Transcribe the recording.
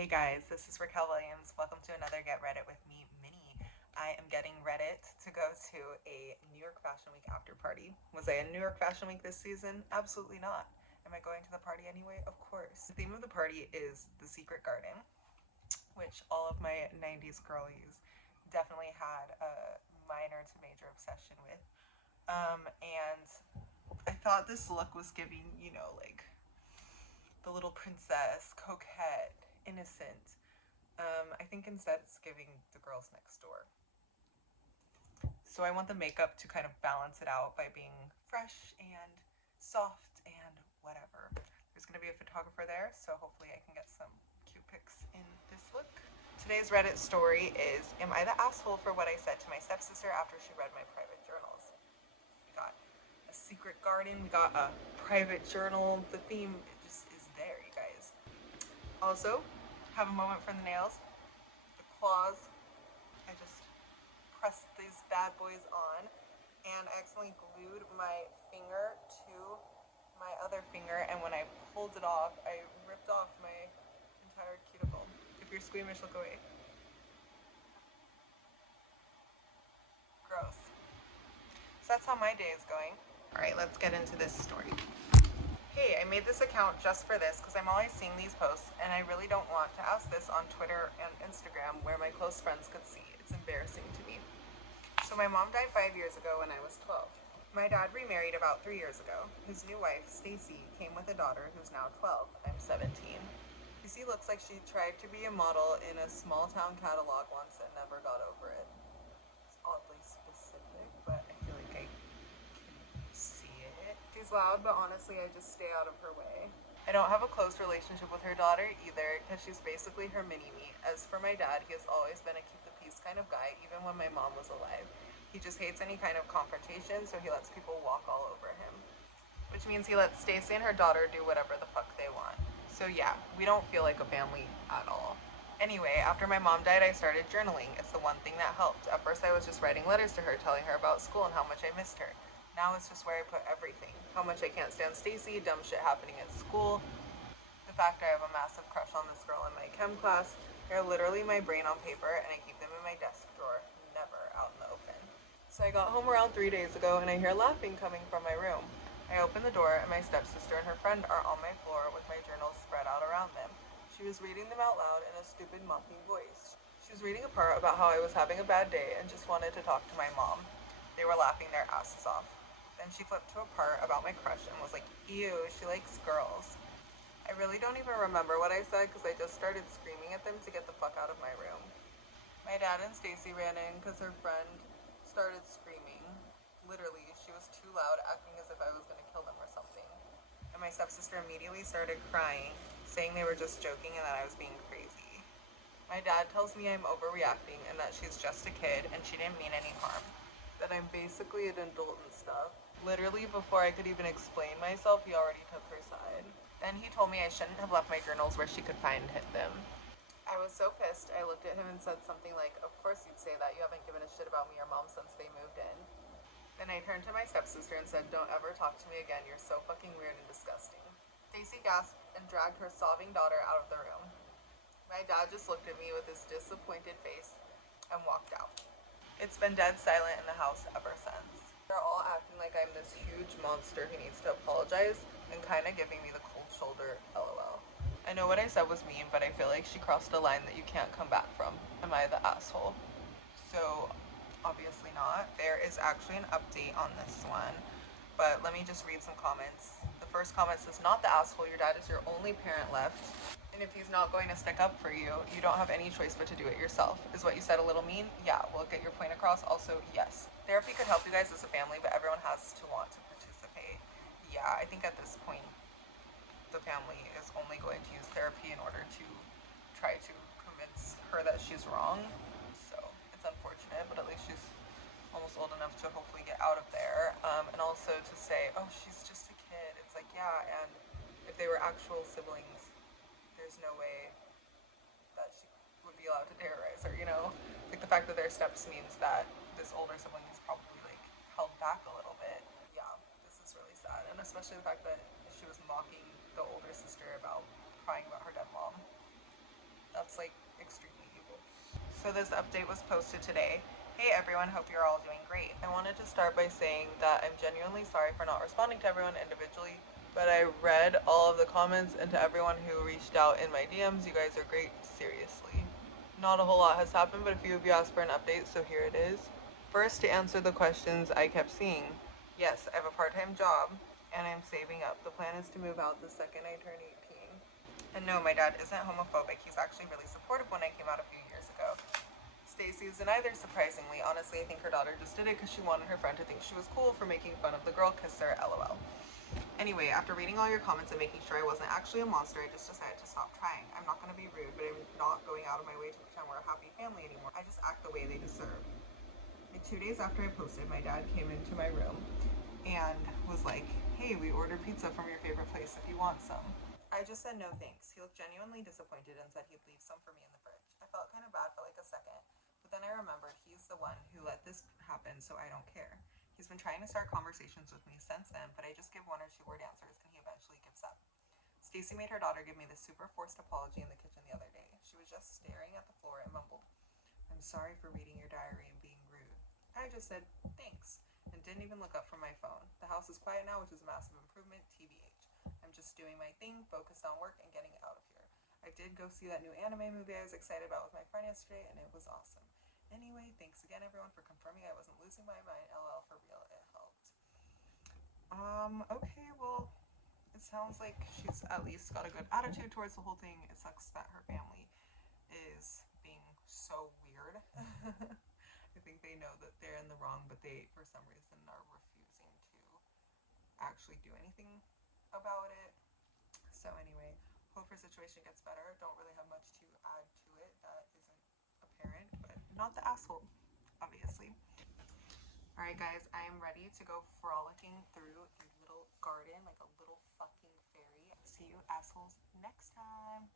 Hey guys, this is Raquel Williams. Welcome to another Get Reddit with me mini. I am getting Reddit to go to a New York Fashion Week after party. Was I in New York Fashion Week this season? Absolutely not. Am I going to the party anyway? Of course. The theme of the party is the Secret Garden, which all of my 90s girlies definitely had a minor to major obsession with. And I thought this look was giving, like the little princess, coquette, innocent. I think instead it's giving the girls next door. So I want the makeup to kind of balance it out by being fresh and soft and whatever. There's going to be a photographer there, so hopefully I can get some cute pics in this look. Today's Reddit story is, am I the asshole for what I said to my stepsister after she read my private journals? We got a secret garden, we got a private journal. The theme just is there, you guys. Also, have a moment for the nails. The claws. I just pressed these bad boys on and I accidentally glued my finger to my other finger, and when I pulled it off, I ripped off my entire cuticle. If you're squeamish, look away. Gross. So that's how my day is going. Alright, let's get into this story. Hey, I made this account just for this because I'm always seeing these posts and I really don't want to ask this on Twitter and Instagram where my close friends could see. It's embarrassing to me. So my mom died 5 years ago when I was 12. My dad remarried about 3 years ago. His new wife, Stacy, came with a daughter who's now 12. I'm 17. Stacy looks like she tried to be a model in a small town catalog once and never got over it. It's oddly specific, but I feel like I see it. She's loud, but honestly, I just stay out of her way. I don't have a close relationship with her daughter either, because she's basically her mini-me. As for my dad, he has always been a keep the peace kind of guy, even when my mom was alive. He just hates any kind of confrontation, so he lets people walk all over him. Which means he lets Stacy and her daughter do whatever the fuck they want. So yeah, we don't feel like a family at all. Anyway, after my mom died, I started journaling. It's the one thing that helped. At first, I was just writing letters to her, telling her about school and how much I missed her. Now it's just where I put everything. How much I can't stand Stacy, dumb shit happening at school, the fact I have a massive crush on this girl in my chem class. They're literally my brain on paper, and I keep them in my desk drawer, never out in the open. So I got home around 3 days ago, and I hear laughing coming from my room. I open the door, and my stepsister and her friend are on my floor with my journals spread out around them. She was reading them out loud in a stupid, mocking voice. She was reading a part about how I was having a bad day and just wanted to talk to my mom. They were laughing their asses off. Then she flipped to a part about my crush and was like, ew, she likes girls. I really don't even remember what I said because I just started screaming at them to get the fuck out of my room. My dad and Stacy ran in because her friend started screaming. Literally, she was too loud, acting as if I was going to kill them or something. And my stepsister immediately started crying, saying they were just joking and that I was being crazy. My dad tells me I'm overreacting and that she's just a kid and she didn't mean any harm. That I'm basically an adult and stuff. Literally, before I could even explain myself, he already took her side. Then he told me I shouldn't have left my journals where she could find them. I was so pissed, I looked at him and said something like, of course you'd say that, you haven't given a shit about me or mom since they moved in. Then I turned to my stepsister and said, don't ever talk to me again, you're so fucking weird and disgusting. Stacy gasped and dragged her sobbing daughter out of the room. My dad just looked at me with his disappointed face and walked out. It's been dead silent in the house ever since. They're all acting like I'm this huge monster who needs to apologize and kind of giving me the cold shoulder, lol. I know what I said was mean, but I feel like she crossed a line that you can't come back from. Am I the asshole? So, obviously not. There is actually an update on this one, but let me just read some comments. The first comment says, not the asshole, your dad is your only parent left. And if he's not going to stick up for you, you don't have any choice but to do it yourself. Is what you said a little mean? Yeah, will it get your point across? Also, yes. Therapy could help you guys as a family, but everyone has to want to participate. Yeah, I think at this point, the family is only going to use therapy in order to try to convince her that she's wrong. So it's unfortunate, but at least she's almost old enough to hopefully get out of there. And also to say, oh, she's just a kid. It's like, yeah, and if they were actual siblings, there's no way that she would be allowed to terrorize her, Like the fact that they're steps means that this older sibling is probably like held back a little bit. Yeah, this is really sad. And especially the fact that she was mocking the older sister about crying about her dead mom. That's like extremely evil. So this update was posted today. Hey everyone, hope you're all doing great. I wanted to start by saying that I'm genuinely sorry for not responding to everyone individually, but I read all of the comments, and to everyone who reached out in my DMs, you guys are great, seriously. Not a whole lot has happened, but a few of you asked for an update, so here it is. First, to answer the questions I kept seeing. Yes, I have a part-time job, and I'm saving up. The plan is to move out the second I turn 18. And no, my dad isn't homophobic. He's actually really supportive when I came out a few years ago. Stacy isn't either, surprisingly. Honestly, I think her daughter just did it because she wanted her friend to think she was cool for making fun of the girl kisser, lol. Anyway, after reading all your comments and making sure I wasn't actually a monster, I just decided to stop trying. I'm not going to be rude, but I'm not going out of my way to pretend we're a happy family anymore. I just act the way they deserve. And 2 days after I posted, my dad came into my room and was like, hey, we ordered pizza from your favorite place if you want some. I just said no thanks. He looked genuinely disappointed and said he'd leave some for me in the fridge. I felt kind of bad for like a second, but then I remembered he's the one who let this happen, so I don't care. He's been trying to start conversations with me since then, but I just give 1 or 2 word answers and he eventually gives up. Stacy made her daughter give me this super forced apology in the kitchen the other day. She was just staring at the floor and mumbled, I'm sorry for reading your diary and being rude. I just said, thanks, and didn't even look up from my phone. The house is quiet now, which is a massive improvement, TBH. I'm just doing my thing, focused on work and getting out of here. I did go see that new anime movie I was excited about with my friend yesterday, and it was awesome. Anyway, thanks again everyone for confirming I wasn't losing my mind. LL, for real, it helped. Okay, well, it sounds like she's at least got a good attitude towards the whole thing. It sucks that her family is being so weird. I think they know that they're in the wrong, but they, for some reason, are refusing to actually do anything about it. So anyway, hope her situation gets better. Don't really have much to add to it that isn't apparent, but not the asshole, obviously. Alright guys, I am ready to go frolicking through a little garden like a little fucking fairy. See you assholes next time.